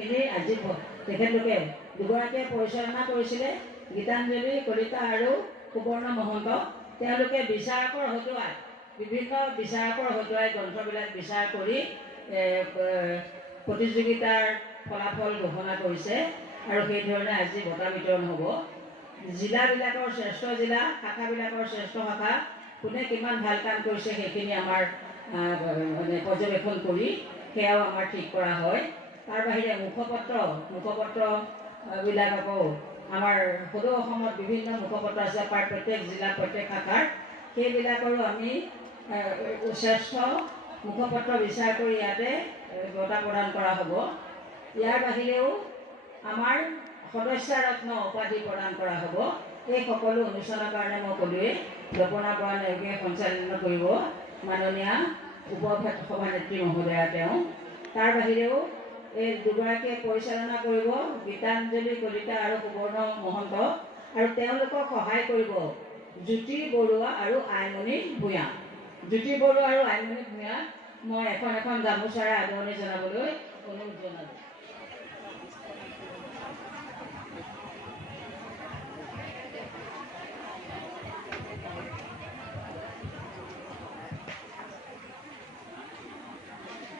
সেইখিনি আজি তেখেতলোকে দুগৰাকীয়ে পৰিচালনা কৰিছিলে, গীতাঞ্জলি কলিতা আৰু সুবৰ্ণ মহন্ত। তেওঁলোকে বিচাৰকৰ হতুৱাই বিভিন্ন বিচাৰকৰ হতুৱাই গ্ৰন্থবিলাক বিচাৰ কৰি প্ৰতিযোগিতাৰ ফলাফল ঘোষণা কৰিছে আৰু সেইধৰণে আজি বঁটা বিতৰণ হ'ব। জিলাবিলাকৰ শ্ৰেষ্ঠ জিলা, শাখাবিলাকৰ শ্ৰেষ্ঠ শাখা, কোনে কিমান ভাল কাম কৰিছে সেইখিনি আমাৰ মানে পৰ্যবেক্ষণ কৰি সেয়াও আমাৰ ঠিক কৰা হয়। তাৰ বাহিৰে মুখপত্ৰবিলাক আকৌ আমাৰ সদৌ অসমত বিভিন্ন মুখপত্ৰ আছে, প্ৰত্যেক জিলা প্ৰত্যেক শাখাৰ, সেইবিলাকৰো আমি শ্ৰেষ্ঠ মুখপত্ৰ বিচাৰ কৰি ইয়াতে বঁটা প্ৰদান কৰা হ'ব। ইয়াৰ বাহিৰেও আমাৰ সদস্যৰত্ন উপাধি প্ৰদান কৰা হ'ব। এই সকলো অনুষ্ঠানৰ কাৰণে মই ক'লোৱেই জপনা বৰা নেওগে সঞ্চালন কৰিব, মাননীয় উপসভানেত্ৰী মহোদয়া তেওঁ। তাৰ বাহিৰেও এই দুগৰাকীয়ে পৰিচালনা কৰিব গীতাঞ্জলি কলিতা আৰু সুবৰ্ণ মহন্ত, আৰু তেওঁলোকক সহায় কৰিব জ্যোতি বৰুৱা আৰু আইমণি ভূঞা। জ্যোতি বৰুৱা আৰু আইমণি ভূঞা মই এখন গামোচাৰে আদৰণি জনাবলৈ অনুৰোধ জনালোঁ।